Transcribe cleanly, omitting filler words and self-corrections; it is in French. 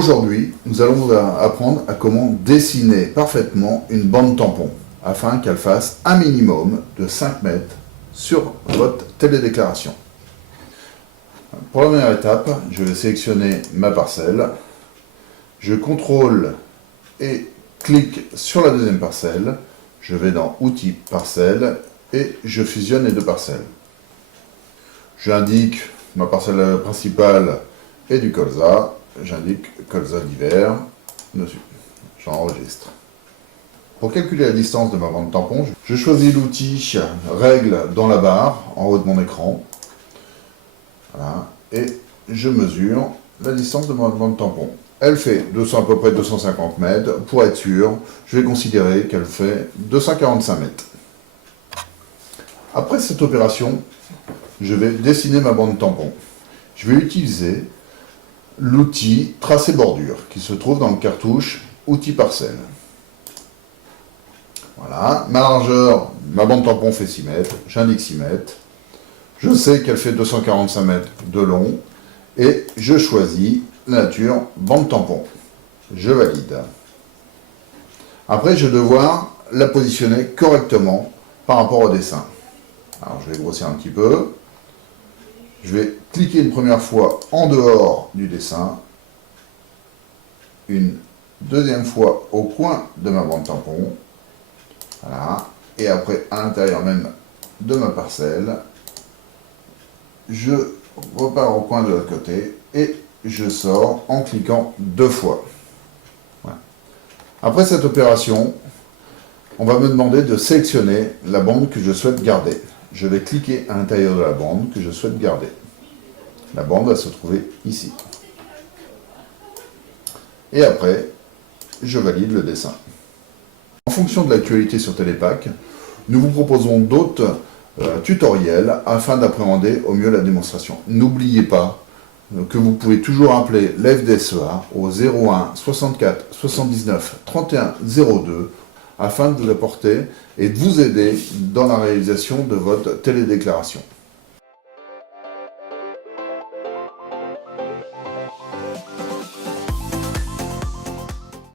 Aujourd'hui, nous allons vous apprendre à comment dessiner parfaitement une bande tampon afin qu'elle fasse un minimum de 5 mètres sur votre télédéclaration. Pour la première étape, je vais sélectionner ma parcelle. Je contrôle et clique sur la deuxième parcelle. Je vais dans Outils, Parcelles et je fusionne les deux parcelles. J'indique ma parcelle principale et du colza. J'indique colza d'hiver dessus. J'enregistre. Pour calculer la distance de ma bande tampon, je choisis l'outil Règle dans la barre en haut de mon écran. Voilà. Et je mesure la distance de ma bande tampon. Elle fait à peu près 250 mètres. Pour être sûr, je vais considérer qu'elle fait 245 mètres. Après cette opération, je vais dessiner ma bande tampon. Je vais utiliser l'outil Tracer bordure qui se trouve dans le cartouche Outils Parcelles. Voilà, ma largeur, ma bande tampon fait 6 mètres, j'indique 6 mètres. Je sais qu'elle fait 245 mètres de long et je choisis la nature bande tampon. Je valide. Après, je vais devoir la positionner correctement par rapport au dessin. Alors, je vais grossir un petit peu. Je vais cliquer une première fois en dehors du dessin, une deuxième fois au coin de ma bande tampon, voilà, et après à l'intérieur même de ma parcelle, je repars au coin de l'autre côté et je sors en cliquant 2 fois. Voilà. Après cette opération, on va me demander de sélectionner la bande que je souhaite garder. Je vais cliquer à l'intérieur de la bande que je souhaite garder. La bande va se trouver ici. Et après, je valide le dessin. En fonction de l'actualité sur Télépack, nous vous proposons d'autres tutoriels afin d'appréhender au mieux la démonstration. N'oubliez pas que vous pouvez toujours appeler l'FDSEA au 01 64 79 31 02 afin de vous apporter et de vous aider dans la réalisation de votre télédéclaration.